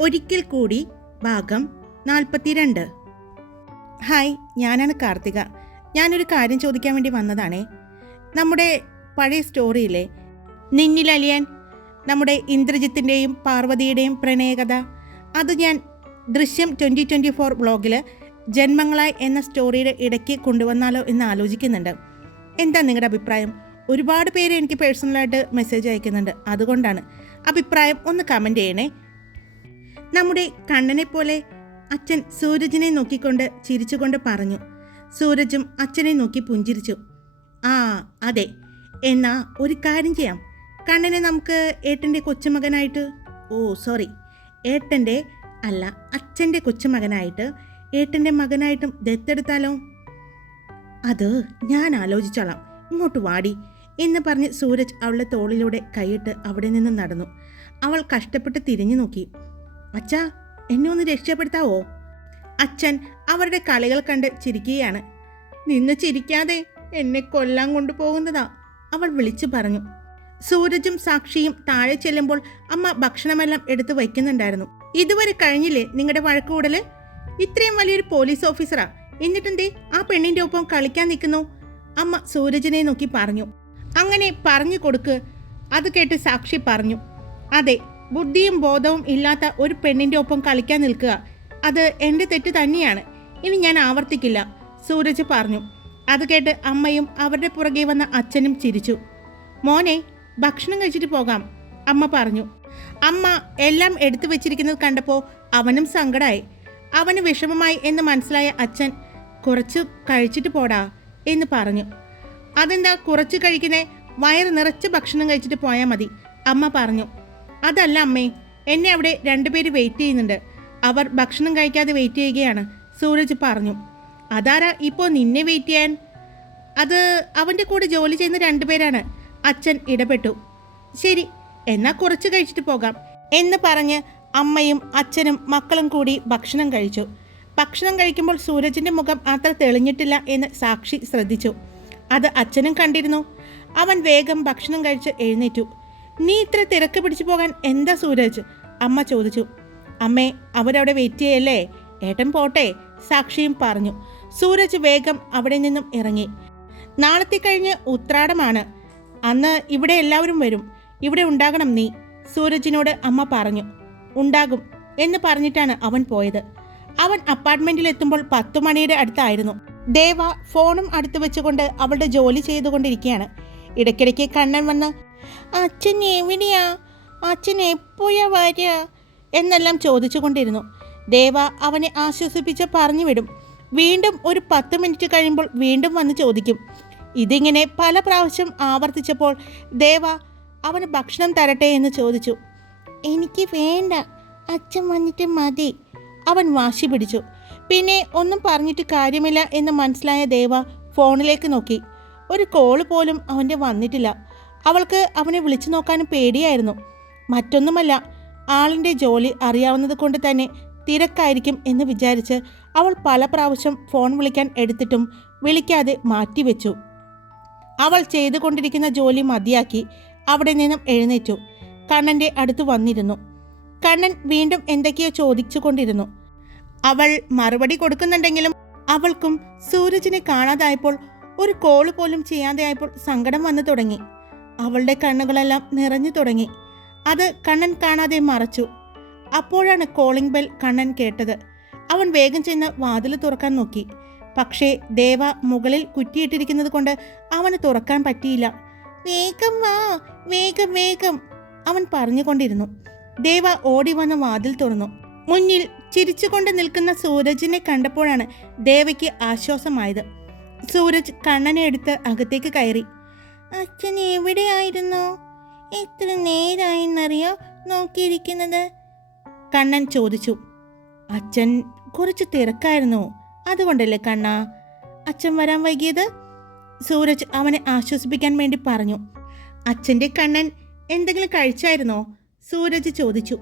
ഒരിക്കൽ കൂടി ഭാഗം നാൽപ്പത്തിരണ്ട്. ഹായ് ഞാനാണ് കാർത്തിക. ഞാനൊരു കാര്യം ചോദിക്കാൻ വേണ്ടി വന്നതാണേ. നമ്മുടെ പഴയ സ്റ്റോറിയിലെ നിന്നിലലിയാൻ നമ്മുടെ ഇന്ദ്രജിത്തിന്റെയും പാർവതിയുടെയും പ്രണയകഥ അത് ഞാൻ ദൃശ്യം ട്വന്റി ട്വന്റി ഫോർ ബ്ലോഗിൽ ജന്മങ്ങളായി എന്ന സ്റ്റോറിയുടെ ഇടയ്ക്ക് കൊണ്ടുവന്നാലോ എന്ന് ആലോചിക്കുന്നുണ്ട്. എന്താ നിങ്ങളുടെ അഭിപ്രായം? ഒരുപാട് പേര് എനിക്ക് പേഴ്സണലായിട്ട് മെസ്സേജ് അയക്കുന്നുണ്ട്. അതുകൊണ്ടാണ്. അഭിപ്രായം ഒന്ന് കമന്റ് ചെയ്യണേ. നമ്മുടെ കണ്ണനെ പോലെ അച്ഛൻ സൂരജിനെ നോക്കിക്കൊണ്ട് ചിരിച്ചുകൊണ്ട് പറഞ്ഞു. സൂരജും അച്ഛനെ നോക്കി പുഞ്ചിരിച്ചു. ആ അതെ. എന്നാ ഒരു കാര്യം ചെയ്യാം. കണ്ണനെ നമുക്ക് ഏട്ടന്റെ കൊച്ചുമകനായിട്ട് ഓ സോറി ഏട്ടന്റെ അല്ല അച്ഛന്റെ കൊച്ചുമകനായിട്ട് ഏട്ടന്റെ മകനായിട്ടും ദത്തെടുത്താലോ? അത് ഞാൻ ആലോചിച്ചോളാം. ഇങ്ങോട്ട് വാടി എന്ന് പറഞ്ഞ് സൂരജ് അവളുടെ തോളിലൂടെ കൈയിട്ട് അവിടെ നിന്ന് നടന്നു. അവൾ കഷ്ടപ്പെട്ട് തിരിഞ്ഞു നോക്കി. അച്ഛാ എന്നെ ഒന്ന് രക്ഷപ്പെടുത്താവോ? അച്ഛൻ അവരുടെ കളികൾ കണ്ട് ചിരിക്കുകയാണ്. നിന്ന് ചിരിക്കാതെ എന്നെ കൊല്ലാൻ കൊണ്ടുപോകുന്നതാ അവൾ വിളിച്ചു പറഞ്ഞു. സൂരജും സാക്ഷിയും താഴെ ചെല്ലുമ്പോൾ അമ്മ ഭക്ഷണമെല്ലാം എടുത്തു വയ്ക്കുന്നുണ്ടായിരുന്നു. ഇതുവരെ കഴിഞ്ഞില്ലേ നിങ്ങളുടെ വഴക്കുകൂടൽ? ഇത്രയും വലിയൊരു പോലീസ് ഓഫീസറാ. എന്നിട്ടെന്തേ ആ പെണ്ണിന്റെ ഒപ്പം കളിക്കാൻ നിൽക്കുന്നു? അമ്മ സൂരജിനെ നോക്കി പറഞ്ഞു. അങ്ങനെ പറഞ്ഞു കൊടുക്ക് അത് കേട്ട് സാക്ഷി പറഞ്ഞു. അതെ ബുദ്ധിയും ബോധവും ഇല്ലാത്ത ഒരു പെണ്ണിന്റെ ഒപ്പം കളിക്കാൻ നിൽക്കുക. അത് എന്റെ തെറ്റ് തന്നെയാണ്. ഇനി ഞാൻ ആവർത്തിക്കില്ല സൂരജ് പറഞ്ഞു. അത് കേട്ട് അമ്മയും അവരുടെ പുറകെ വന്ന അച്ഛനും ചിരിച്ചു. മോനെ ഭക്ഷണം കഴിച്ചിട്ട് പോകാം അമ്മ പറഞ്ഞു. അമ്മ എല്ലാം എടുത്തു വെച്ചിരിക്കുന്നത് കണ്ടപ്പോൾ അവനും സങ്കടമായി അവന് വിഷമമായി എന്ന് മനസ്സിലായ അച്ഛൻ കുറച്ച് കഴിച്ചിട്ട് പോടാ എന്ന് പറഞ്ഞു. അതെന്താ കുറച്ച് കഴിക്കുന്നേ? വയറ് നിറച്ച് ഭക്ഷണം കഴിച്ചിട്ട് പോയാൽ മതി അമ്മ പറഞ്ഞു. അതല്ല അമ്മേ എന്നെ അവിടെ രണ്ടുപേര് വെയിറ്റ് ചെയ്യുന്നുണ്ട്. അവർ ഭക്ഷണം കഴിക്കാതെ വെയിറ്റ് ചെയ്യുകയാണ്. സൂരജ് പറഞ്ഞു അതാരാ ഇപ്പോൾ നിന്നെ വെയിറ്റ് ചെയ്യാൻ? അത് അവന്റെ കൂടെ ജോലി ചെയ്യുന്ന രണ്ടുപേരാണ് അച്ഛൻ ഇടപെട്ടു ശരി എന്നാൽ കുറച്ച് കഴിച്ചിട്ട് പോകാം. എന്ന് പറഞ്ഞ് അമ്മയും അച്ഛനും മക്കളും കൂടി ഭക്ഷണം കഴിച്ചു. ഭക്ഷണം കഴിക്കുമ്പോൾ സൂരജിന്റെ മുഖം അത്ര തെളിഞ്ഞിട്ടില്ല എന്ന് സാക്ഷി ശ്രദ്ധിച്ചു. അത് അച്ഛനും കണ്ടിരുന്നു. അവൻ വേഗം ഭക്ഷണം കഴിച്ച് എഴുന്നേറ്റു. നീ ഇത്ര തിരക്ക് പിടിച്ചു പോകാൻ എന്താ സൂരജ്? അമ്മ ചോദിച്ചു. അമ്മേ അവരവിടെ വെയിറ്റ് ചെയ്യല്ലേ? ഏട്ടൻ പോട്ടെ സാക്ഷിയും പറഞ്ഞു. സൂരജ് വേഗം അവിടെ നിന്നും ഇറങ്ങി. നാളത്തെ കഴിഞ്ഞ് ഉത്രാടമാണ്. അന്ന് ഇവിടെ എല്ലാവരും വരും. ഇവിടെ ഉണ്ടാകണം നീ സൂരജിനോട് അമ്മ പറഞ്ഞു. ഉണ്ടാകും എന്ന് പറഞ്ഞിട്ടാണ് അവൻ പോയത്. അവൻ അപ്പാർട്ട്മെന്റിൽ എത്തുമ്പോൾ പത്തു മണിയുടെ അടുത്തായിരുന്നു. ദേവ ഫോണും അടുത്ത് വെച്ചുകൊണ്ട് അവളുടെ ജോലി ചെയ്തുകൊണ്ടിരിക്കുകയാണ്. ഇടയ്ക്കിടയ്ക്ക് കണ്ണൻ വന്ന് അച്ഛൻ എവിടെയാ അച്ഛൻ എപ്പോഴാ വരിക എന്നെല്ലാം ചോദിച്ചുകൊണ്ടിരുന്നു. ദേവ അവനെ ആശ്വസിപ്പിച്ച് പറഞ്ഞു വിടും വീണ്ടും ഒരു പത്ത് മിനിറ്റ് കഴിയുമ്പോൾ വീണ്ടും വന്ന് ചോദിക്കും. ഇതിങ്ങനെ പല പ്രാവശ്യം ആവർത്തിച്ചപ്പോൾ ദേവ അവന് ഭക്ഷണം തരട്ടെ എന്ന് ചോദിച്ചു. എനിക്ക് വേണ്ട. അച്ഛൻ വന്നിട്ട് മതി. അവൻ വാശി പിടിച്ചു. പിന്നെ ഒന്നും പറഞ്ഞിട്ട് കാര്യമില്ല എന്ന് മനസ്സിലായ ദേവ ഫോണിലേക്ക് നോക്കി. ഒരു കോൾ പോലും അവന്റെ വന്നിട്ടില്ല. അവൾക്ക് അവനെ വിളിച്ചു നോക്കാനും പേടിയായിരുന്നു. മറ്റൊന്നുമല്ല ആളിന്റെ ജോലി അറിയാവുന്നത് കൊണ്ട് തന്നെ തിരക്കായിരിക്കും എന്ന് വിചാരിച്ച് അവൾ പല പ്രാവശ്യം ഫോൺ വിളിക്കാൻ എടുത്തിട്ടും വിളിക്കാതെ മാറ്റിവെച്ചു. അവൾ ചെയ്തുകൊണ്ടിരിക്കുന്ന ജോലി മതിയാക്കി അവിടെ നിന്നും എഴുന്നേറ്റു. കണ്ണന്റെ അടുത്ത് വന്നിരുന്നു. കണ്ണൻ വീണ്ടും എന്തൊക്കെയോ ചോദിച്ചു കൊണ്ടിരുന്നു അവൾ മറുപടി കൊടുക്കുന്നുണ്ടെങ്കിലും അവൾക്കും സൂരജിനെ കാണാതായപ്പോൾ ഒരു കോൾ പോലും ചെയ്യാതെയായപ്പോൾ സങ്കടം വന്നു തുടങ്ങി. അവളുടെ കണ്ണുകളെല്ലാം നിറഞ്ഞു തുടങ്ങി. അത് കണ്ണൻ കാണാതെ മറച്ചു. അപ്പോഴാണ് കോളിംഗ് ബെൽ കണ്ണൻ കേട്ടത്. അവൻ വേഗം ചെന്ന് വാതിൽ തുറക്കാൻ നോക്കി. പക്ഷേ ദേവ മുകളിൽ കുറ്റിയിട്ടിരിക്കുന്നത് കൊണ്ട് അവന് തുറക്കാൻ പറ്റിയില്ല. വേഗം വാ വേഗം വേഗം അവൻ പറഞ്ഞുകൊണ്ടിരുന്നു. ദേവ ഓടി വന്ന് വാതിൽ തുറന്നു. മുന്നിൽ ചിരിച്ചുകൊണ്ട് നിൽക്കുന്ന സൂരജിനെ കണ്ടപ്പോഴാണ് ദേവയ്ക്ക് ആശ്വാസമായത്. സൂരജ് കണ്ണനെ എടുത്ത് അകത്തേക്ക് കയറി. അച്ഛൻ എവിടെയായിരുന്നു? എത്ര നേരായെന്നറിയോ നോക്കിയിരിക്കുന്നത്? കണ്ണൻ ചോദിച്ചു. അച്ഛൻ കുറച്ച് തിരക്കായിരുന്നു. അതുകൊണ്ടല്ലേ കണ്ണ? അച്ഛൻ വരാൻ വൈകിയത്? സൂരജ് അവനെ ആശ്വസിപ്പിക്കാൻ വേണ്ടി പറഞ്ഞു. അച്ഛന്റെ കണ്ണൻ എന്തെങ്കിലും കഴിച്ചായിരുന്നോ? സൂരജ് ചോദിച്ചു.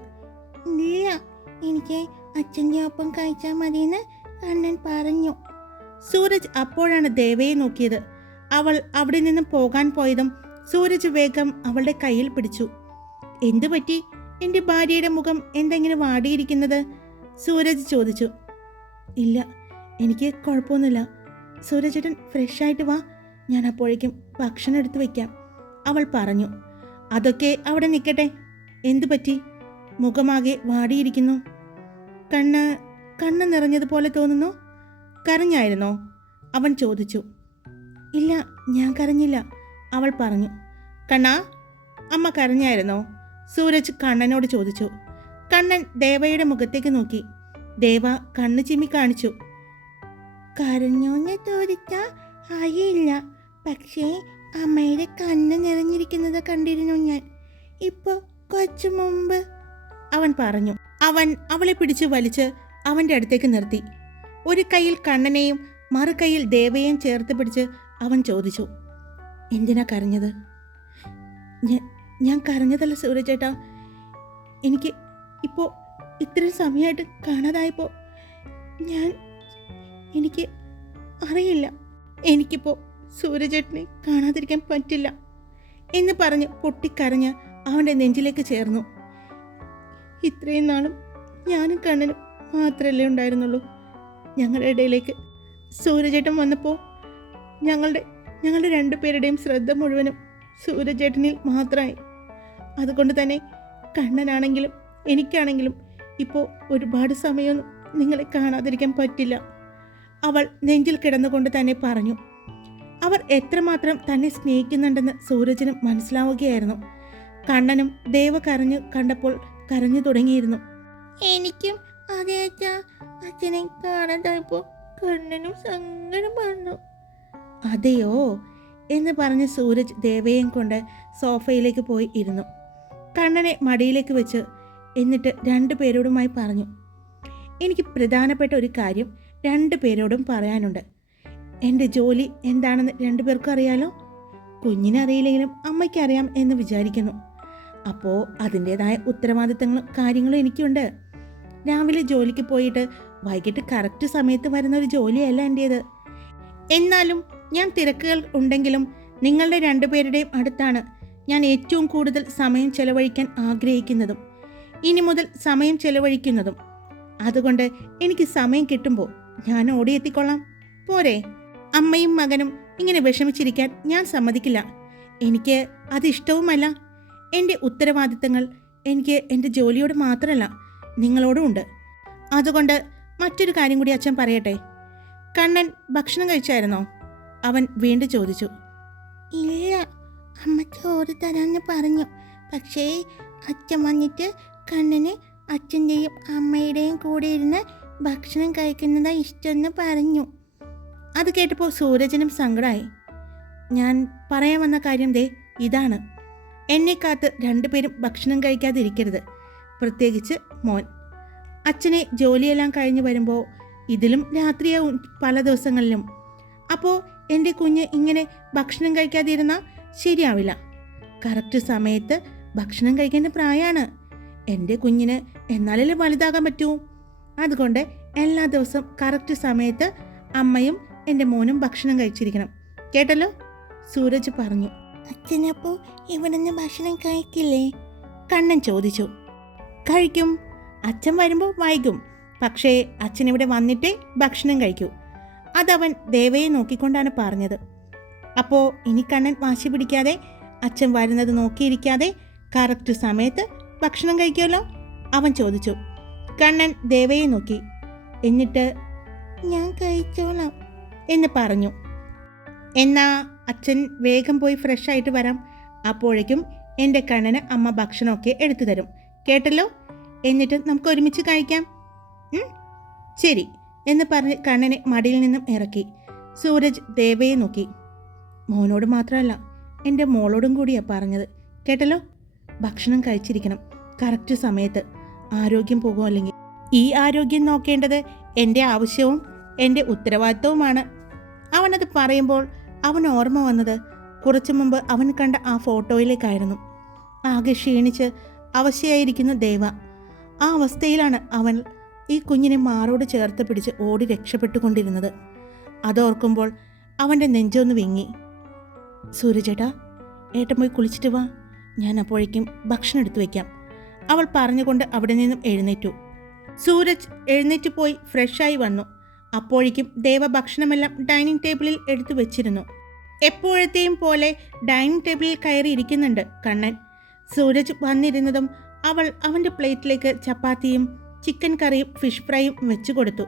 ഇല്ല എനിക്ക് അച്ഛന്റെ ഒപ്പം കഴിച്ചാൽ മതിയെന്ന് കണ്ണൻ പറഞ്ഞു. സൂരജ് അപ്പോഴാണ് ദേവയെ നോക്കിയത്. അവൾ അവിടെ നിന്ന് പോകാൻ പോയതും സൂരജ് വേഗം അവളുടെ കയ്യിൽ പിടിച്ചു. എന്തു പറ്റി? എന്റെ ഭാര്യയുടെ മുഖം എന്തെങ്കിലും വാടിയിരിക്കുന്നത്? സൂരജ് ചോദിച്ചു. ഇല്ല എനിക്ക് കുഴപ്പമൊന്നുമില്ല. സൂരജേട്ടൻ ഫ്രഷ് ആയിട്ട് വാ. ഞാൻ അപ്പോഴേക്കും ഭക്ഷണം എടുത്തു വയ്ക്കാം അവൾ പറഞ്ഞു. അതൊക്കെ അവിടെ നിൽക്കട്ടെ. എന്തു പറ്റി? മുഖമാകെ വാടിയിരിക്കുന്നു. കണ്ണ് കണ്ണ് നിറഞ്ഞതുപോലെ തോന്നുന്നു? കരഞ്ഞായിരുന്നോ? അവൻ ചോദിച്ചു. ഇല്ല ഞാൻ കരഞ്ഞില്ല. അവൾ പറഞ്ഞു കണ്ണാ അമ്മ കരഞ്ഞായിരുന്നോ? സൂരജ് കണ്ണനോട് ചോദിച്ചു. കണ്ണൻ ദേവയുടെ മുഖത്തേക്ക് നോക്കി. ദേവ കണ്ണ് ചിമ്മി കാണിച്ചു. കരഞ്ഞോന്ന് ചോദിച്ച ആയില്ല. പക്ഷേ അമ്മയുടെ കണ്ണ് നിറഞ്ഞിരിക്കുന്നത് കണ്ടിരുന്നു ഞാൻ. ഇപ്പൊ കുറച്ചു മുമ്പ്. അവൻ പറഞ്ഞു. അവൻ അവളെ പിടിച്ചു വലിച്ച് അവന്റെ അടുത്തേക്ക് നിർത്തി. ഒരു കൈയിൽ കണ്ണനെയും മറുകൈയിൽ ദേവയെയും ചേർത്ത് പിടിച്ച് അവൻ ചോദിച്ചു എന്തിനാ കരഞ്ഞത്? ഞാൻ കരഞ്ഞതല്ല സൂര്യചേട്ടാ എനിക്ക് ഇപ്പോൾ ഇത്രയും സമയമായിട്ട് കാണാതായപ്പോൾ ഞാൻ എനിക്ക് അറിയില്ല. എനിക്കിപ്പോൾ സൂര്യചേട്ടനെ കാണാതിരിക്കാൻ പറ്റില്ല എന്ന് പറഞ്ഞ് പൊട്ടിക്കരഞ്ഞ് അവന്റെ നെഞ്ചിലേക്ക് ചേർന്നു. ഇത്രയും നാളും ഞാനും കണ്ണനും മാത്രമല്ലേ ഉണ്ടായിരുന്നുള്ളൂ. ഞങ്ങളുടെ ഇടയിലേക്ക് സൂര്യചേട്ടൻ വന്നപ്പോൾ ഞങ്ങളുടെ ഞങ്ങളുടെ രണ്ടുപേരുടെയും ശ്രദ്ധ മുഴുവനും സൂര്യചേട്ടനിൽ മാത്രമായി. അതുകൊണ്ട് തന്നെ കണ്ണനാണെങ്കിലും എനിക്കാണെങ്കിലും ഇപ്പോൾ ഒരുപാട് സമയമൊന്നും നിങ്ങളെ കാണാതിരിക്കാൻ പറ്റില്ല. അവൾ നെഞ്ചിൽ കിടന്നുകൊണ്ട് തന്നെ പറഞ്ഞു. അവർ എത്രമാത്രം തന്നെ സ്നേഹിക്കുന്നുണ്ടെന്ന് സൂരജിനും മനസ്സിലാവുകയായിരുന്നു. കണ്ണനും ദേവ കരഞ്ഞു കണ്ടപ്പോൾ കരഞ്ഞു തുടങ്ങിയിരുന്നു. എനിക്കും അതേ അച്ഛനെ കാണാതായപ്പോ കണ്ണനും സങ്കടം അതെയോ? എന്ന് പറഞ്ഞ് സൂരജ് ദേവയും കൊണ്ട് സോഫയിലേക്ക് പോയി ഇരുന്നു. കണ്ണനെ മടിയിലേക്ക് വെച്ച് എന്നിട്ട് രണ്ടു പേരോടുമായി പറഞ്ഞു. എനിക്ക് പ്രധാനപ്പെട്ട ഒരു കാര്യം രണ്ടു പേരോടും പറയാനുണ്ട്. എന്റെ ജോലി എന്താണെന്ന് രണ്ടു പേർക്കും അറിയാലോ? കുഞ്ഞിനറിയില്ലെങ്കിലും അമ്മയ്ക്കറിയാം എന്ന് വിചാരിക്കുന്നു. അപ്പോൾ അതിന്റേതായ ഉത്തരവാദിത്തങ്ങളും കാര്യങ്ങളും എനിക്കുണ്ട്. രാവിലെ ജോലിക്ക് പോയിട്ട് വൈകിട്ട് കറക്റ്റ് സമയത്ത് വരുന്ന ഒരു ജോലിയല്ല എന്റേത് എന്നാലും ഞാൻ തിരക്കുകൾ ഉണ്ടെങ്കിലും നിങ്ങളുടെ രണ്ടുപേരുടെയും അടുത്താണ് ഞാൻ ഏറ്റവും കൂടുതൽ സമയം ചെലവഴിക്കാൻ ആഗ്രഹിക്കുന്നതും. ഇനി മുതൽ സമയം ചെലവഴിക്കുന്നതും. അതുകൊണ്ട് എനിക്ക് സമയം കിട്ടുമ്പോൾ ഞാൻ ഓടിയെത്തിക്കൊള്ളാം. പോരെ. അമ്മയും മകനും ഇങ്ങനെ വിഷമിച്ചിരിക്കാൻ ഞാൻ സമ്മതിക്കില്ല. എനിക്ക് അതിഷ്ടവുമല്ല. എന്റെ ഉത്തരവാദിത്തങ്ങൾ എനിക്ക് എന്റെ ജോലിയോട് മാത്രമല്ല നിങ്ങളോടും ഉണ്ട്. അതുകൊണ്ട് മറ്റൊരു കാര്യം കൂടി അച്ഛൻ പറയട്ടെ. കണ്ണൻ ഭക്ഷണം കഴിച്ചായിരുന്നോ? അവൻ വീണ്ടും ചോദിച്ചു. ഇല്ല അമ്മ ചോറ് തരാന്ന് പറഞ്ഞു. പക്ഷേ അച്ഛൻ വന്നിട്ട് കണ്ണന് അച്ഛന്റെയും അമ്മയുടെയും കൂടെ ഇരുന്ന് ഭക്ഷണം കഴിക്കുന്നതാ ഇഷ്ടമെന്ന് പറഞ്ഞു. അത് കേട്ടപ്പോൾ സൂരജനും സങ്കടമായി ഞാൻ പറയാൻ വന്ന കാര്യം ദേ ഇതാണ്. എന്നെ കാത്ത് രണ്ടുപേരും ഭക്ഷണം കഴിക്കാതിരിക്കരുത്. പ്രത്യേകിച്ച് മോൻ. അച്ഛനെ ജോലിയെല്ലാം കഴിഞ്ഞ് വരുമ്പോൾ ഇതിലും രാത്രിയാവും പല ദിവസങ്ങളിലും. അപ്പോൾ എന്റെ കുഞ്ഞ് ഇങ്ങനെ ഭക്ഷണം കഴിക്കാതിരുന്നാൽ ശരിയാവില്ല. കറക്റ്റ് സമയത്ത് ഭക്ഷണം കഴിക്കേണ്ട പ്രായമാണ് എന്റെ കുഞ്ഞിന് എന്നാലല്ലേ വലുതാകാൻ പറ്റൂ? അതുകൊണ്ട് എല്ലാ ദിവസവും കറക്റ്റ് സമയത്ത് അമ്മയും എന്റെ മോനും ഭക്ഷണം കഴിച്ചിരിക്കണം. കേട്ടല്ലോ? സൂരജ് പറഞ്ഞു. അച്ഛനപ്പോ ഇവിടുന്ന് ഭക്ഷണം കഴിക്കില്ലേ? കണ്ണൻ ചോദിച്ചു. കഴിക്കും. അച്ഛൻ വരുമ്പോൾ വൈകും. പക്ഷേ അച്ഛൻ ഇവിടെ വന്നിട്ടേ ഭക്ഷണം കഴിക്കൂ. അതവൻ ദേവയെ നോക്കിക്കൊണ്ടാണ് പറഞ്ഞത്. അപ്പോൾ ഇനി കണ്ണൻ വാശി പിടിക്കാതെ അച്ഛൻ വരുന്നത് നോക്കിയിരിക്കാതെ കറക്റ്റ് സമയത്ത് ഭക്ഷണം കഴിക്കുമല്ലോ? അവൻ ചോദിച്ചു. കണ്ണൻ ദേവയെ നോക്കി. എന്നിട്ട് ഞാൻ കഴിച്ചോളാം എന്ന് പറഞ്ഞു. എന്നാ അച്ഛൻ വേഗം പോയി ഫ്രഷ് ആയിട്ട് വരാം. അപ്പോഴേക്കും എന്റെ കണ്ണന് അമ്മ ഭക്ഷണമൊക്കെ എടുത്തു തരും. കേട്ടല്ലോ? എന്നിട്ട് നമുക്ക് ഒരുമിച്ച് കഴിക്കാം. ശരി. എന്ന് പറഞ്ഞ് കണ്ണനെ മടിയിൽ നിന്നും ഇറക്കി. സൂരജ് ദേവയെ നോക്കി. മോനോട് മാത്രമല്ല എന്റെ മോളോടും കൂടിയാണ് പറഞ്ഞത്. കേട്ടല്ലോ? ഭക്ഷണം കഴിച്ചിരിക്കണം. കറക്റ്റ് സമയത്ത്. ആരോഗ്യം പോകും അല്ലെങ്കിൽ? ഈ ആരോഗ്യം നോക്കേണ്ടത് എന്റെ ആവശ്യവും എന്റെ ഉത്തരവാദിത്വവുമാണ്. അവനത് പറയുമ്പോൾ അവൻ ഓർമ്മ വന്നത് കുറച്ചു മുമ്പ് അവൻ കണ്ട ആ ഫോട്ടോയിലേക്കായിരുന്നു. ആകെ ക്ഷീണിച്ച് അവശയായിരിക്കുന്ന ദേവ. ആ അവസ്ഥയിലാണ് അവൻ ഈ കുഞ്ഞിനെ മാറോട് ചേർത്ത് പിടിച്ച് ഓടി രക്ഷപ്പെട്ടുകൊണ്ടിരുന്നത്. അതോർക്കുമ്പോൾ അവന്റെ നെഞ്ചൊന്ന് വിങ്ങി. സൂര്യചേട്ടാ ഏട്ടൻ പോയി കുളിച്ചിട്ട് വാ. ഞാൻ അപ്പോഴേക്കും ഭക്ഷണം എടുത്തു വയ്ക്കാം അവൾ പറഞ്ഞുകൊണ്ട് അവിടെ നിന്നും എഴുന്നേറ്റു. സൂരജ് എഴുന്നേറ്റ് പോയി ഫ്രഷായി വന്നു. അപ്പോഴേക്കും ദേവ ഭക്ഷണമെല്ലാം ഡൈനിങ് ടേബിളിൽ എടുത്തു വെച്ചിരുന്നു. എപ്പോഴത്തെയും പോലെ ഡൈനിങ് ടേബിളിൽ കയറി ഇരിക്കുന്നുണ്ട് കണ്ണൻ. സൂരജ് വന്നിരുന്നതും അവൾ അവന്റെ പ്ലേറ്റിലേക്ക് ചപ്പാത്തിയും ചിക്കൻ കറിയും ഫിഷ് ഫ്രൈയും വെച്ചു കൊടുത്തു.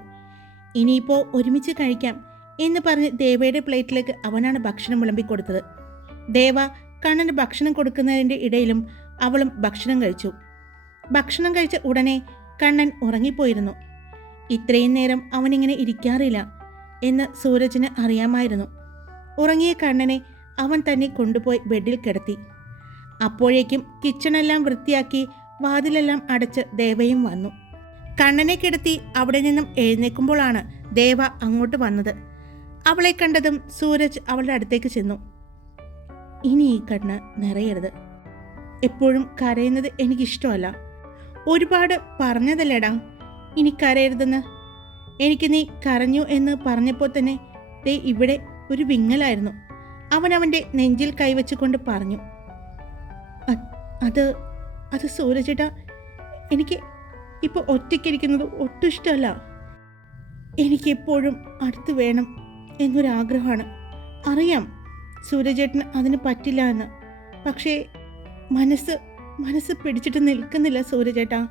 ഇനിയിപ്പോൾ ഒരുമിച്ച് കഴിക്കാം എന്ന് പറഞ്ഞ് ദേവയുടെ പ്ലേറ്റിലേക്ക് അവനാണ് ഭക്ഷണം വിളമ്പിക്കൊടുത്തത്. ദേവ കണ്ണന് ഭക്ഷണം കൊടുക്കുന്നതിന്റെ ഇടയിലും അവളും ഭക്ഷണം കഴിച്ചു. ഭക്ഷണം കഴിച്ച ഉടനെ കണ്ണൻ ഉറങ്ങിപ്പോയിരുന്നു. ഇത്രയും നേരം അവനിങ്ങനെ ഇരിക്കാറില്ല എന്ന് സൂരജിന് അറിയാമായിരുന്നു. ഉറങ്ങിയ കണ്ണനെ അവൻ തന്നെ കൊണ്ടുപോയി ബെഡിൽ കിടത്തി. അപ്പോഴേക്കും കിച്ചണെല്ലാം വൃത്തിയാക്കി വാതിലെല്ലാം അടച്ച് ദേവയും വന്നു. കണ്ണനെ കിടത്തി അവിടെ നിന്നും എഴുന്നേക്കുമ്പോഴാണ് ദേവ അങ്ങോട്ട് വന്നത്. അവളെ കണ്ടതും സൂരജ് അവളുടെ അടുത്തേക്ക് ചെന്നു. ഇനി ഈ കണ്ണ് നിറയരുത്. എപ്പോഴും കരയുന്നത് എനിക്കിഷ്ടമല്ല. ഒരുപാട് പറഞ്ഞതല്ലേടാ? ഇനി കരയരുതെന്ന്. എനിക്ക് നീ കരഞ്ഞു എന്ന് പറഞ്ഞപ്പോൾ തന്നെ ദേ ഇവിടെ ഒരു വിങ്ങലായിരുന്നു. അവൻ അവന്റെ നെഞ്ചിൽ കൈവച്ചുകൊണ്ട് പറഞ്ഞു. അത് അത് സൂരജേട്ടാ എനിക്ക് ഇപ്പോൾ ഒറ്റയ്ക്കിരിക്കുന്നത് ഒട്ടും ഇഷ്ടമല്ല. എനിക്ക് എപ്പോഴും അടുത്ത് വേണം എന്നൊരാഗ്രഹമാണ്. അറിയാം സൂര്യചേട്ടൻ അതിന് പറ്റില്ല എന്ന്. പക്ഷേ മനസ്സ് മനസ്സ് പിടിച്ചിട്ട് നിൽക്കുന്നില്ല സൂര്യചേട്ടാ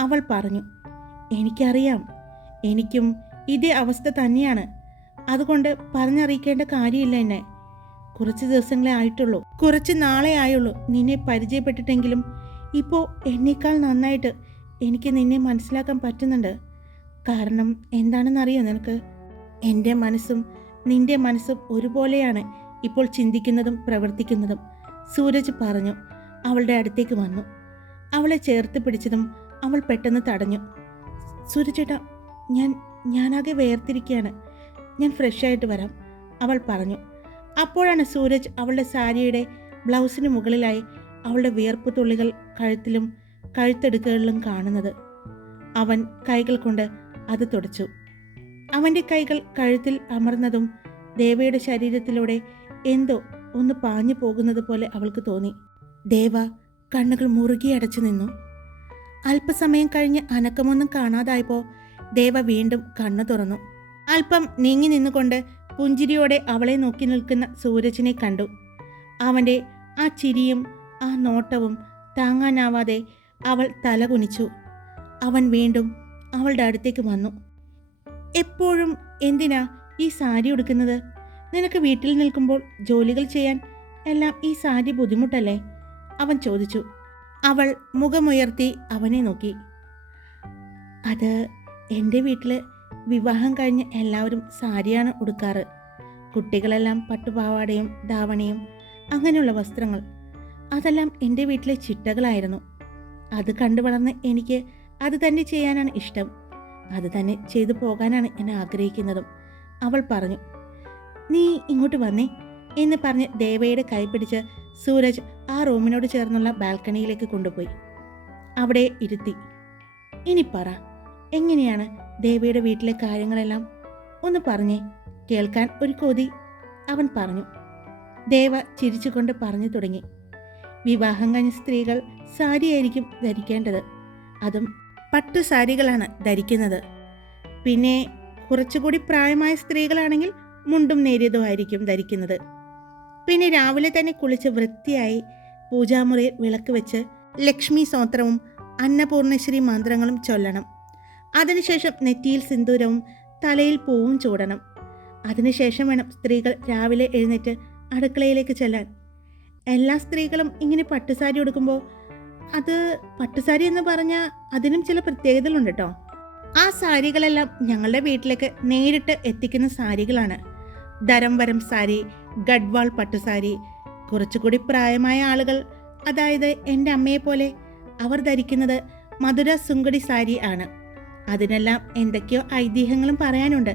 അവൾ പറഞ്ഞു എനിക്കറിയാം. എനിക്കും ഇതേ അവസ്ഥ തന്നെയാണ്. അതുകൊണ്ട് പറഞ്ഞറിയിക്കേണ്ട കാര്യമില്ല എന്നെ. കുറച്ച് ദിവസങ്ങളെ ആയിട്ടുള്ളൂ. കുറച്ച് നാളെ ആയുള്ളൂ. നിന്നെ പരിചയപ്പെട്ടിട്ടെങ്കിലും ഇപ്പോൾ എന്നേക്കാൾ നന്നായിട്ട് എനിക്ക് നിന്നെ മനസ്സിലാക്കാൻ പറ്റുന്നുണ്ട്. കാരണം എന്താണെന്നറിയോ നിനക്ക്? എന്റെ മനസ്സും നിന്റെ മനസ്സും ഒരുപോലെയാണ് ഇപ്പോൾ ചിന്തിക്കുന്നതും പ്രവർത്തിക്കുന്നതും. സൂരജ് പറഞ്ഞു. അവളുടെ അടുത്തേക്ക് വന്നു. അവളെ ചേർത്ത് പിടിച്ചതും അവൾ പെട്ടെന്ന് തടഞ്ഞു. സൂരജേട്ടാ ഞാൻ ഞാനാകെ വേർതിരിക്കുകയാണ്. ഞാൻ ഫ്രഷായിട്ട് വരാം അവൾ പറഞ്ഞു. അപ്പോഴാണ് സൂരജ് അവളുടെ സാരിയുടെ ബ്ലൗസിന് മുകളിലായി അവളുടെ വിയർപ്പ് തുള്ളികൾ കഴുത്തിലും കഴുത്തെടുക്കുകളിലും കാണുന്നത്. അവൻ കൈകൾ കൊണ്ട് അത് തുടച്ചു. അവന്റെ കൈകൾ കഴുത്തിൽ അമർന്നതും ദേവയുടെ ശരീരത്തിലൂടെ എന്തോ ഒന്ന് പാഞ്ഞു പോകുന്നത് പോലെ അവൾക്ക് തോന്നി. ദേവ കണ്ണുകൾ മുറുകി അടച്ചു നിന്നു. അല്പസമയം കഴിഞ്ഞ് അനക്കമൊന്നും കാണാതായപ്പോൾ ദേവ വീണ്ടും കണ്ണു തുറന്നു. അല്പം നീങ്ങി നിന്നുകൊണ്ട് പുഞ്ചിരിയോടെ അവളെ നോക്കി നിൽക്കുന്ന സൂരജിനെ കണ്ടു. അവന്റെ ആ ചിരിയും ആ നോട്ടവും താങ്ങാനാവാതെ അവൾ തല കുനിച്ചു. അവൻ വീണ്ടും അവളുടെ അടുത്തേക്ക് വന്നു. എപ്പോഴും എന്തിനാ ഈ സാരി ഉടുക്കുന്നത്? നിനക്ക് വീട്ടിൽ നിൽക്കുമ്പോൾ ജോലികൾ ചെയ്യാൻ എല്ലാം ഈ സാരി ബുദ്ധിമുട്ടല്ലേ? അവൻ ചോദിച്ചു. അവൾ മുഖമുയർത്തി അവനെ നോക്കി. അത് എന്റെ വീട്ടിൽ വിവാഹം കഴിഞ്ഞ് എല്ലാവരും സാരിയാണ് ഉടുക്കാറ്. കുട്ടികളെല്ലാം പട്ടുപാവാടയും ധാവണിയും അങ്ങനെയുള്ള വസ്ത്രങ്ങൾ. അതെല്ലാം എന്റെ വീട്ടിലെ ചിട്ടകളായിരുന്നു. അത് കണ്ടു വളർന്ന് എനിക്ക് അത് തന്നെ ചെയ്യാനാണ് ഇഷ്ടം. അത് തന്നെ ചെയ്തു പോകാനാണ് ഞാൻ ആഗ്രഹിക്കുന്നതും. അവൾ പറഞ്ഞു നീ ഇങ്ങോട്ട് വന്നേ എന്ന് പറഞ്ഞ് ദേവയുടെ കൈ പിടിച്ച് സൂരജ് ആ റൂമിനോട് ചേർന്നുള്ള ബാൽക്കണിയിലേക്ക് കൊണ്ടുപോയി. അവിടെ ഇരുത്തി ഇനി പറ എങ്ങനെയാണ് ദേവയുടെ വീട്ടിലെ കാര്യങ്ങളെല്ലാം? ഒന്ന് പറഞ്ഞേ കേൾക്കാൻ ഒരു കൊതി അവൻ പറഞ്ഞു. ദേവ ചിരിച്ചുകൊണ്ട് പറഞ്ഞു തുടങ്ങി വിവാഹം കഴിഞ്ഞ സ്ത്രീകൾ സാരിയായിരിക്കും ധരിക്കേണ്ടത്. അതും പട്ടു സാരികളാണ് ധരിക്കുന്നത്. പിന്നെ കുറച്ചുകൂടി പ്രായമായ സ്ത്രീകളാണെങ്കിൽ മുണ്ടും നേരിയതും ആയിരിക്കും ധരിക്കുന്നത്. പിന്നെ രാവിലെ തന്നെ കുളിച്ച് വൃത്തിയായി പൂജാമുറിയിൽ വിളക്ക് വെച്ച് ലക്ഷ്മി സ്തോത്രവും അന്നപൂർണശ്രീ മന്ത്രങ്ങളും ചൊല്ലണം. അതിനുശേഷം നെറ്റിയിൽ സിന്ദൂരവും തലയിൽ പൂവും ചൂടണം. അതിനുശേഷം വേണം സ്ത്രീകൾ രാവിലെ എഴുന്നേറ്റ് അടുക്കളയിലേക്ക് ചെല്ലാൻ. എല്ലാ സ്ത്രീകളും ഇങ്ങനെ പട്ടുസാരി ഉടുക്കുമ്പോൾ അത് പട്ടുസാരി എന്ന് പറഞ്ഞാൽ അതിനും ചില പ്രത്യേകതകളുണ്ട് കേട്ടോ ആ സാരികളെല്ലാം ഞങ്ങളുടെ വീട്ടിലേക്ക് നേരിട്ട് എത്തിക്കുന്ന സാരികളാണ്. ദരം വരം സാരി ഗഡ്വാൾ പട്ടുസാരി കുറച്ചുകൂടി പ്രായമായ ആളുകൾ അതായത് എന്റെ അമ്മയെ പോലെ അവർ ധരിക്കുന്നത് മധുര സുങ്കടി സാരി ആണ്. അതിനെല്ലാം എന്തൊക്കെയോ ഐതിഹ്യങ്ങളും പറയാനുണ്ട്.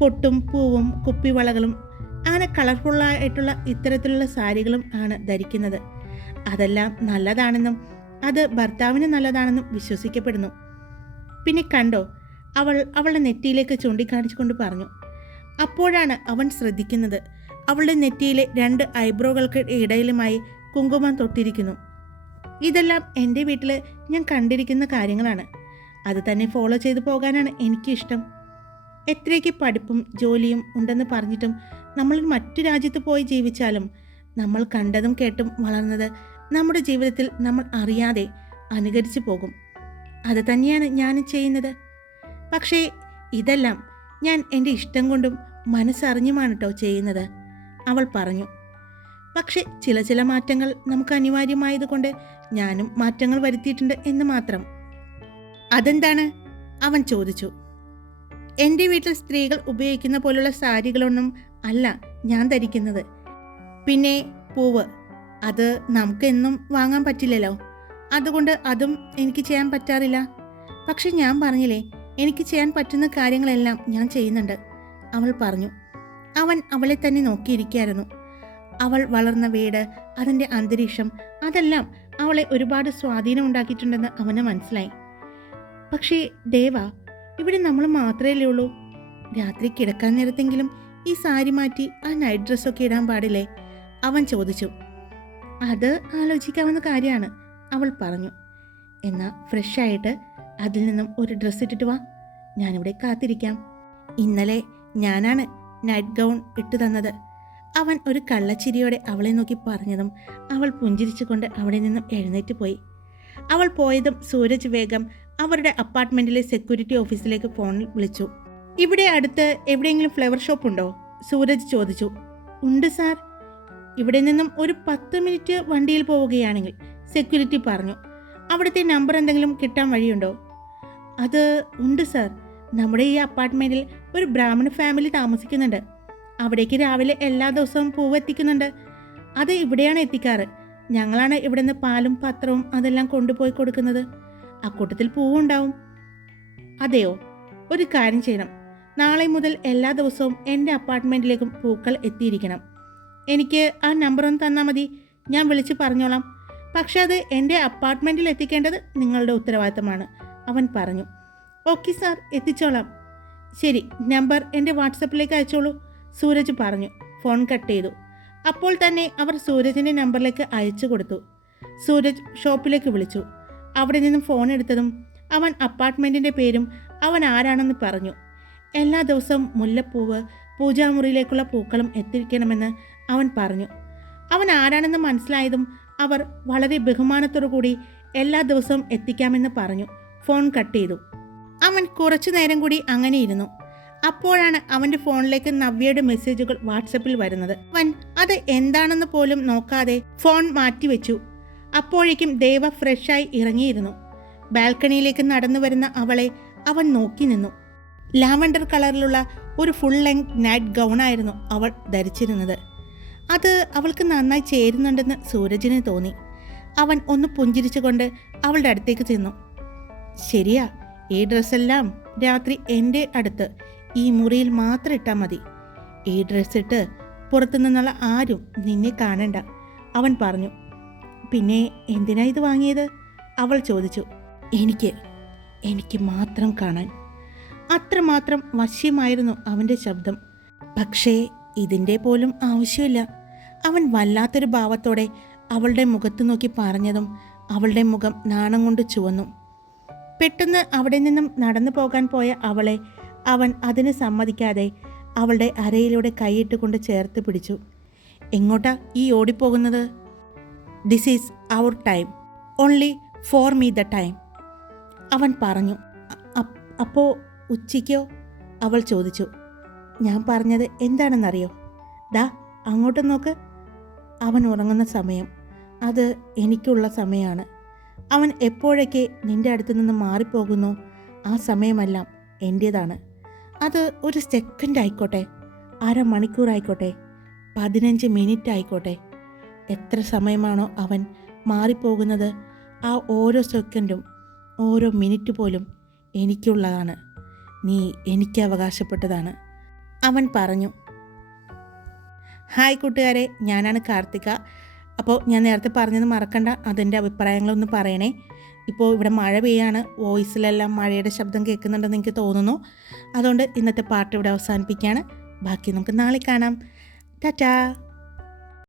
പൊട്ടും പൂവും കുപ്പിവളകളും അങ്ങനെ കളർഫുള്ളായിട്ടുള്ള ഇത്തരത്തിലുള്ള സാരികളും ആണ് ധരിക്കുന്നത്. അതെല്ലാം നല്ലതാണെന്നും അത് ഭർത്താവിന് നല്ലതാണെന്നും വിശ്വസിക്കപ്പെടുന്നു. പിന്നെ കണ്ടോ അവൾ അവളുടെ നെറ്റിയിലേക്ക് ചൂണ്ടിക്കാണിച്ചുകൊണ്ട് പറഞ്ഞു അപ്പോഴാണ് അവൻ ശ്രദ്ധിക്കുന്നത്. അവളുടെ നെറ്റിയിലെ രണ്ട് ഐബ്രോകൾക്ക് ഇടയിലുമായി കുങ്കുമം തൊട്ടിരിക്കുന്നു. ഇതെല്ലാം എന്റെ വീട്ടിൽ ഞാൻ കണ്ടിരിക്കുന്ന കാര്യങ്ങളാണ്. അത് തന്നെ ഫോളോ ചെയ്തു പോകാനാണ് എനിക്കിഷ്ടം. എത്രയ്ക്ക് പഠിപ്പും ജോലിയും ഉണ്ടെന്ന് പറഞ്ഞിട്ടും നമ്മൾ മറ്റു രാജ്യത്ത് പോയി ജീവിച്ചാലും നമ്മൾ കണ്ടതും കേട്ടും വളർന്നത് നമ്മുടെ ജീവിതത്തിൽ നമ്മൾ അറിയാതെ അനുകരിച്ചു പോകും. അത് തന്നെയാണ് ഞാൻ ചെയ്യുന്നത്. പക്ഷേ ഇതെല്ലാം ഞാൻ എന്റെ ഇഷ്ടം കൊണ്ടും മനസ്സറിഞ്ഞുമാണ് കേട്ടോ ചെയ്യുന്നത് അവൾ പറഞ്ഞു. പക്ഷേ ചില ചില മാറ്റങ്ങൾ നമുക്ക് അനിവാര്യമായതുകൊണ്ട് ഞാനും മാറ്റങ്ങൾ വരുത്തിയിട്ടുണ്ട് എന്ന് മാത്രം. അതെന്താണ്? അവൻ ചോദിച്ചു. എന്റെ വീട്ടിൽ സ്ത്രീകൾ ഉപയോഗിക്കുന്ന പോലുള്ള സാരികളൊന്നും അല്ല ഞാൻ ധരിക്കുന്നത്. പിന്നെ പൂവ്. അത് നമുക്ക് എന്നും വാങ്ങാൻ പറ്റില്ലല്ലോ. അതുകൊണ്ട് അതും എനിക്ക് ചെയ്യാൻ പറ്റാറില്ല. പക്ഷെ ഞാൻ പറഞ്ഞില്ലേ എനിക്ക് ചെയ്യാൻ പറ്റുന്ന കാര്യങ്ങളെല്ലാം ഞാൻ ചെയ്യുന്നുണ്ട്. അവൾ പറഞ്ഞു. അവൻ അവളെ തന്നെ നോക്കിയിരിക്കുകയായിരുന്നു. അവൾ വളർന്ന വീട് അതിന്റെ അന്തരീക്ഷം അതെല്ലാം അവളെ ഒരുപാട് സ്വാധീനം ഉണ്ടാക്കിയിട്ടുണ്ടെന്ന് അവന് മനസ്സിലായി. പക്ഷേ ദേവ ഇവിടെ നമ്മൾ മാത്രമല്ലേ ഉള്ളൂ. രാത്രി കിടക്കാൻ നേരത്തെങ്കിലും ഈ സാരി മാറ്റി ആ നൈറ്റ് ഡ്രസ്സൊക്കെ ഇടാൻ പാടില്ലേ? അവൻ ചോദിച്ചു. അത് ആലോചിക്കാവുന്ന കാര്യമാണ് അവൾ പറഞ്ഞു. എന്നാൽ ഫ്രഷായിട്ട് അതിൽ നിന്നും ഒരു ഡ്രസ്സ് ഇട്ടിട്ട് വാ. ഞാനിവിടെ കാത്തിരിക്കാം. ഇന്നലെ ഞാനാണ് നൈറ്റ് ഗൗൺ ഇട്ടു തന്നത്. അവൻ ഒരു കള്ളച്ചിരിയോടെ അവളെ നോക്കി പറഞ്ഞതും അവൾ പുഞ്ചിരിച്ചുകൊണ്ട് അവിടെ നിന്നും എഴുന്നേറ്റ് പോയി. അവൾ പോയതും സൂരജ് വേഗം അവരുടെ അപ്പാർട്ട്മെന്റിലെ സെക്യൂരിറ്റി ഓഫീസിലേക്ക് ഫോണിൽ വിളിച്ചു. ഇവിടെ അടുത്ത് എവിടെയെങ്കിലും ഫ്ലവർ ഷോപ്പ് ഉണ്ടോ? സൂരജ് ചോദിച്ചു. ഉണ്ട് സാർ ഇവിടെ നിന്നും ഒരു പത്ത് മിനിറ്റ് വണ്ടിയിൽ പോവുകയാണെങ്കിൽ സെക്യൂരിറ്റി പറഞ്ഞു. അവിടുത്തെ നമ്പർ എന്തെങ്കിലും കിട്ടാൻ വഴിയുണ്ടോ? അത് ഉണ്ട് സാർ നമ്മുടെ ഈ അപ്പാർട്ട്മെന്റിൽ ഒരു ബ്രാഹ്മണ ഫാമിലി താമസിക്കുന്നുണ്ട്. അവിടേക്ക് രാവിലെ എല്ലാ ദിവസവും പൂവ് എത്തിക്കുന്നുണ്ട്. അത് ഇവിടെയാണ് എത്തിക്കാറ്. ഞങ്ങളാണ് ഇവിടെ നിന്ന് പാലും പത്രവും അതെല്ലാം കൊണ്ടുപോയി കൊടുക്കുന്നത്. അക്കൂട്ടത്തിൽ പൂവുണ്ടാവും. അതെയോ? ഒരു കാര്യം ചെയ്യണം. നാളെ മുതൽ എല്ലാ ദിവസവും എന്റെ അപ്പാർട്ട്മെന്റിലേക്കും പൂക്കൾ എത്തിയിരിക്കണം. എനിക്ക് ആ നമ്പർ ഒന്ന് തന്നാൽ മതി. ഞാൻ വിളിച്ച് പറഞ്ഞോളാം. പക്ഷെ അത് എന്റെ അപ്പാർട്ട്മെന്റിൽ എത്തിക്കേണ്ടത് നിങ്ങളുടെ ഉത്തരവാദിത്തമാണ് അവൻ പറഞ്ഞു. ഓക്കെ സാർ എത്തിച്ചോളാം. ശരി നമ്പർ എന്റെ വാട്സപ്പിലേക്ക് അയച്ചോളൂ സൂരജ് പറഞ്ഞു. ഫോൺ കട്ട് ചെയ്തു. അപ്പോൾ തന്നെ അവർ സൂരജിന്റെ നമ്പറിലേക്ക് അയച്ചു കൊടുത്തു. സൂരജ് ഷോപ്പിലേക്ക് വിളിച്ചു. അവിടെ നിന്നും ഫോൺ എടുത്തതും അവൻ അപ്പാർട്ട്മെന്റിന്റെ പേരും അവൻ ആരാണെന്ന് പറഞ്ഞു. എല്ലാ ദിവസവും മുല്ലപ്പൂവ് പൂജാമുറിയിലേക്കുള്ള പൂക്കളും എത്തിക്കണമെന്ന് അവൻ പറഞ്ഞു. അവൻ ആരാണെന്ന് മനസ്സിലായതും അവർ വളരെ ബഹുമാനത്തോടു കൂടി എല്ലാ ദിവസവും എത്തിക്കാമെന്ന് പറഞ്ഞു. ഫോൺ കട്ട് ചെയ്തു. അവൻ കുറച്ചു നേരം കൂടി അങ്ങനെ ഇരുന്നു. അപ്പോഴാണ് അവന്റെ ഫോണിലേക്ക് നവ്യയുടെ മെസ്സേജുകൾ വാട്സപ്പിൽ വരുന്നത്. അവൻ അത് എന്താണെന്ന് പോലും നോക്കാതെ ഫോൺ മാറ്റിവെച്ചു അപ്പോഴേക്കും ദേവ ഫ്രഷായി ഇറങ്ങിയിരുന്നു. ബാൽക്കണിയിലേക്ക് നടന്നു വരുന്ന അവളെ അവൻ നോക്കി നിന്നു. ലാവണ്ടർ കളറിലുള്ള ഒരു ഫുൾ ലെങ്ത് നൈറ്റ് ഗൗണായിരുന്നു അവൾ ധരിച്ചിരുന്നത്. അത് അവൾക്ക് നന്നായി ചേരുന്നുണ്ടെന്ന് സൂരജിന് തോന്നി. അവൻ ഒന്ന് പുഞ്ചിരിച്ചുകൊണ്ട് അവളുടെ അടുത്തേക്ക് ചെന്നു. ശരിയാ ഈ ഡ്രസ്സെല്ലാം രാത്രി എന്റെ അടുത്ത്. ഈ മുറിയിൽ മാത്രം ഇട്ടാൽ മതി. ഈ ഡ്രസ്സ് ഇട്ട് പുറത്തു നിന്നുള്ള ആരും നിന്നെ കാണണ്ട അവൻ പറഞ്ഞു. പിന്നെ എന്തിനാ ഇത് വാങ്ങിയത്? അവൾ ചോദിച്ചു. എനിക്ക് എനിക്ക് മാത്രം കാണാൻ അത്രമാത്രം വശ്യമായിരുന്നു അവന്റെ ശബ്ദം. പക്ഷേ ഇതിന്റെ പോലും ആവശ്യമില്ല. അവൻ വല്ലാത്തൊരു ഭാവത്തോടെ അവളുടെ മുഖത്ത് നോക്കി പറഞ്ഞതും അവളുടെ മുഖം നാണം കൊണ്ട് ചുവന്നു. പെട്ടെന്ന് അവിടെ നിന്നും നടന്നു പോകാൻ പോയ അവളെ അവൻ അതിന് സമ്മതിക്കാതെ അവളുടെ അരയിലൂടെ കൈയിട്ട് കൊണ്ട് ചേർത്ത് പിടിച്ചു. എങ്ങോട്ടാ ഈ ഓടിപ്പോകുന്നത്? This is our time only for me the time അവൻ പറഞ്ഞു "അ- അപ്പോ ഉച്ചയ്ക്കോ? അവൾ ചോദിച്ചു. ഞാൻ പറഞ്ഞത് എന്താണെന്നറിയോ? ദാ അങ്ങോട്ട് നോക്ക്. അവൻ ഉറങ്ങുന്ന സമയം. അത് എനിക്കുള്ള സമയമാണ് അവൻ എപ്പോഴൊക്കെ നിന്റെ അടുത്ത് നിന്ന് മാറിപ്പോകുന്നു ആ സമയമെല്ലാം എന്റേതാണ് അത് ഒരു സെക്കൻഡ് ആയിക്കോട്ടെ അരമണിക്കൂർ ആയിക്കോട്ടെ പതിനഞ്ച് മിനിറ്റ് ആയിക്കോട്ടെ എത്ര സമയമാണോ അവൻ മാറിപ്പോകുന്നത് ആ ഓരോ സെക്കൻഡും ഓരോ മിനിറ്റ് പോലും എനിക്കുള്ളതാണ്. നീ എനിക്ക് അവകാശപ്പെട്ടതാണ്. അവൻ പറഞ്ഞു ഹായ് കൂട്ടുകാരെ ഞാനാണ് കാർത്തിക. അപ്പോൾ ഞാൻ നേരത്തെ പറഞ്ഞത് മറക്കണ്ട അതിന്റെ അഭിപ്രായങ്ങളൊന്ന് പറയണേ. ഇപ്പോൾ ഇവിടെ മഴ പെയ്യാണ് വോയിസിലെല്ലാം മഴയുടെ ശബ്ദം കേൾക്കുന്നുണ്ടെന്ന് എനിക്ക് തോന്നുന്നു. അതുകൊണ്ട് ഇന്നത്തെ പാട്ട് ഇവിടെ അവസാനിപ്പിക്കുകയാണ്. ബാക്കി നമുക്ക് നാളെ കാണാം. ടാറ്റാ.